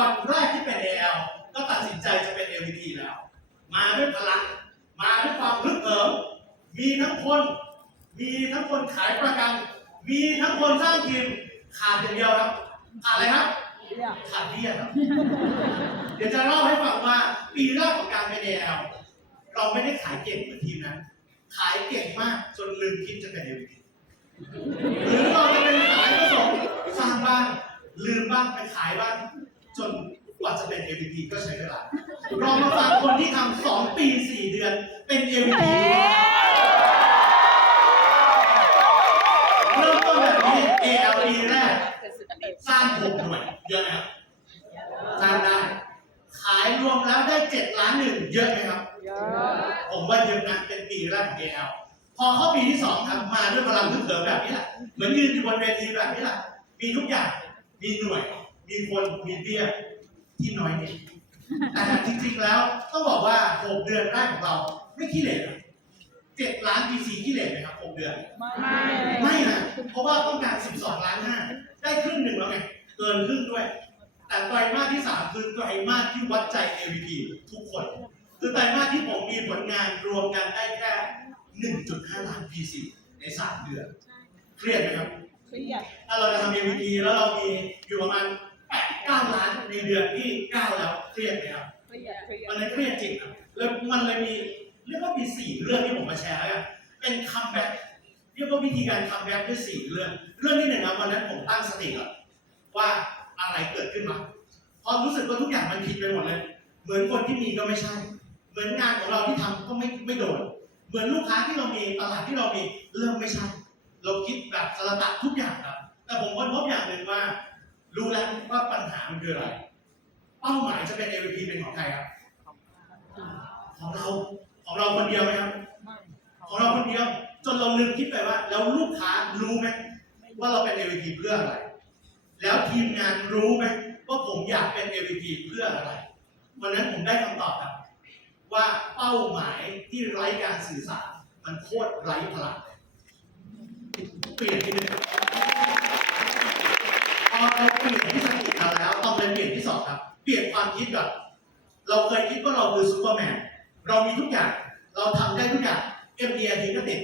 วันแรกที่เป็น AL ก็ตัดสินใจจะเป็น MVP แล้ว มาด้วยพลัง มาด้วยความฮึกเหิมมีทั้งคน มีทั้งคนขายประกัน มีทั้งคนสร้างทีมขาดอย่างเดียวครับขาดอะไรครับขาดเบี้ยครับ เดี๋ยวจะเล่าให้ฟังว่าปีแรกของการเป็น AL เราไม่ได้ขายเก่งเหมือนทีมนั้น ขายเก่งมากจนลืมคิดจะเป็น MVP หรือเราจะเป็นขายผสมสร้างบ้างลืมบ้างไปขายบ้าง จนกว่าจะเป็น MVP ก็ใช้เวลาเรามาฟังคนที่ทำสองปีสี่เดือนเป็น MVP เริ่มต้นแบบนี้ ALP แรกสร้างหกหน่วยเยอะไหมครับสร้างได้ ขายรวมแล้วได้เจ็ดล้านหนึ่งเยอะไหมครับ ผมว่าเยอะนะเป็นปีแรกของ AL พอเข้าปีที่สองครับมาด้วยพลังฮึกเหิมแบบนี้แหละเหมือนยืนอยู่บนเวทีแบบนี้แหละมีทุกอย่างมีหน่วย มีคนมีเบี้ยที่น้อยนิดแต่จริงๆแล้วต้องบอกว่าหกเดือนแรกของเราไม่ขี้เหร่นะเจ็ดล้าน PC ขี้เหร่ไหมครับหกเดือน ไม่นะเพราะว่าต้องการ12ล้านห้าได้ครึ่งหนึ่งแล้วไงเกินครึ่งด้วย แต่ไตรมาสที่3คือไตรมาสที่วัดใจ MVP ทุกคน คือไตรมาสที่ผมมีผลงานรวมกันได้แค่1.5ล้าน PC ใน3เดือนเครียดไหมครับถ้าเราจะทำ MVP แล้วเรามีอยู่ประมาณ8-9ล้าน ในเดือนที่9แล้วเครียดไหมครับมันเลยเครียดจริงครับแล้วมันเลยมีเรียกว่ามีสี่เรื่องที่ผมมาแชร์แล้วกันเป็นคัมแบ็กเรียกว่าวิธีการคัมแบ็กด้วยสี่เรื่อง เรื่องที่หนึ่งครับวันนั้นผมตั้งสติก่อนว่าอะไรเกิดขึ้นมาพอรู้สึกว่าทุกอย่างมันผิดไปหมดเลย เหมือนคนที่มีก็ไม่ใช่ เหมือนงานของเราที่ทำก็ไม่ไม่โดน เหมือนลูกค้าที่เรามีตลาดที่เรามีเริ่มไม่ใช่ เราคิดแบบสารตะทุกอย่างครับ แต่ผมค้นพบอย่างหนึ่งว่า รู้แล้วว่าปัญหามันคืออะไร เป้าหมายจะเป็น MVP เป็นของใครครับ ของเรา ของเราคนเดียวไหมครับ ของเราคนเดียว จนเราลืมคิดไปว่า แล้วลูกค้ารู้ไหมว่าเราเป็น MVP เพื่ออะไร แล้วทีมงานรู้ไหมว่าผมอยากเป็น MVP เพื่ออะไร วันนั้นผมได้คำตอบครับว่าเป้าหมายที่ไร้การสื่อสารมันโคตรไร้พลังเลยเปลี่ยนที่หนึ่งพอเรา เปลี่ยนที่สติเราแล้วต้องไปเปลี่ยนที่สองครับ เปลี่ยนความคิดแบบเราเคยคิดว่าเราคือซูเปอร์แมนเรามีทุกอย่าง เราทำได้ทุกอย่าง MDRT ก็ติด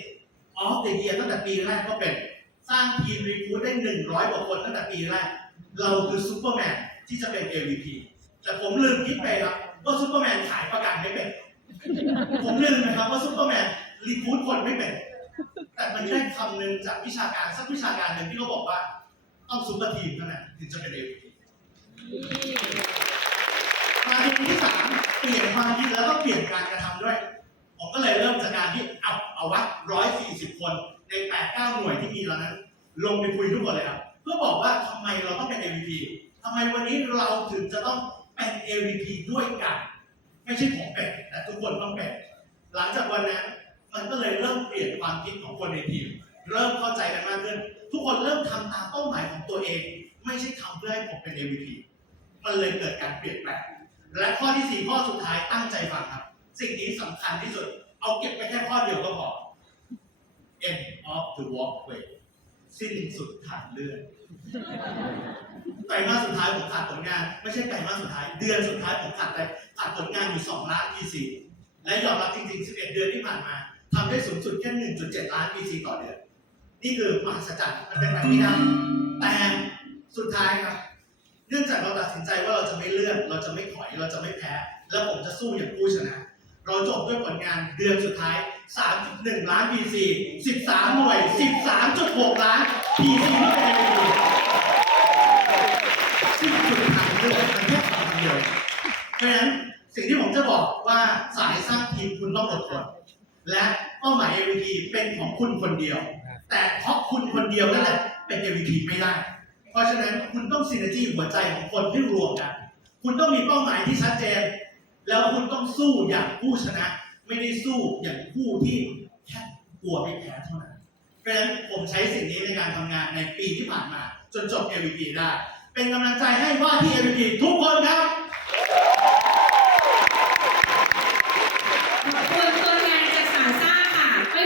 ออฟเด e เ e ตั้งแต่ปีแรกก็เป็น สร้างทีมรีคูดได้100กว่าคนตั้งแต่ปีแรก เราคือซูเปอร์แมนที่จะเป็น MVP แต่ผมลืมคิดไปครับว่าซูเปอร์แมนขายประกันไม่เป็น ผมลืมนะครับว่าซูเปอร์แมนรีคูดคนไม่เป็น แต่มันได้คำหนึ่งจากวิชาการสักวิชาการหนึ่งที่เขาบอกว่า ต้องซูเปอร์ทีมเท่านั้นถึงจะเป็น MVP มาถึงที่สามเปลี่ยนความคิดแล้วก็เปลี่ยนการกระทำด้วย ผมก็เลยเริ่มจากการที่เอาเอาวัดร้อยสี่สิบคนในแปดเก้าหน่วยที่มีแล้วนั้น ลงไปคุยทุกคนเลยครับ เพื่อบอกว่าทำไมเราต้องเป็น MVP ทำไมวันนี้เราถึงจะต้องเป็น MVP ด้วยกัน ไม่ใช่ผมเป็นแต่ทุกคนต้องเป็นหลังจากวันนั้น มันก็เลยเริ่มเปลี่ยนความคิดของคนในทีม เริ่มเข้าใจกันมากขึ้น ทุกคนเริ่มทำตามเป้าหมายของตัวเอง ไม่ใช่ทำเพื่อให้ผมเป็น MVP มันเลยเกิดการเปลี่ยนแปลงและข้อที่สี่ข้อสุดท้ายตั้งใจฟังครับ สิ่งนี้สำคัญที่สุด เอาเก็บไปแค่ข้อเดียวก็พอ end of the walkway สิ้นสุดทางเลื่อนไตรมาสสุดท้ายผมขาดผลงาน ไม่ใช่ไตรมาสสุดท้าย เดือนสุดท้ายผมขาดไปขาดผลงานอยู่ 2 ล้าน PC และยอมรับจริงๆ 11 เดือนที่ผ่านมาทำได้สูงสุดแค่ 1.7 ล้าน PC ต่อเดือน นี่คือมหัศจรรย์มันเป็นไปไม่ได้แต่สุดท้ายครับ เนื่องจากเราตัดสินใจว่าเราจะไม่เลื่อนเราจะไม่ถอยเราจะไม่แพ้ แล้วผมจะสู้อย่างผู้ชนะ เราจบด้วยผลงานเดือนสุดท้าย 3.1 ล้าน PC 13 หน่วย 13.6 ล้าน PC ที่เป็น MVP ซึ่งจุดทางเลือกมันแค่ทางเดียวเพราะฉะนั้นสิ่งที่ผมจะบอกว่าสายสร้างทีมคุณต้องอดทนและเป้าหมาย MVP เป็นของคุณคนเดียว แต่เพราะคุณคนเดียวนั่นแหละเป็น MVP ไม่ได้ เพราะฉะนั้นคุณต้องซีเนจีหัวใจของคนให้รวมกัน คุณต้องมีเป้าหมายที่ชัดเจน แล้วคุณต้องสู้อย่างผู้ชนะ ไม่ได้สู้อย่างผู้ที่แค่กลัวไม่แพ้เท่านั้น เพราะฉะนั้นผมใช้สิ่งนี้ในการทำงานในปีที่ผ่านมา จนจบ MVP ได้ เป็นกำลังใจให้ว่าที่ MVP ทุกคนครับ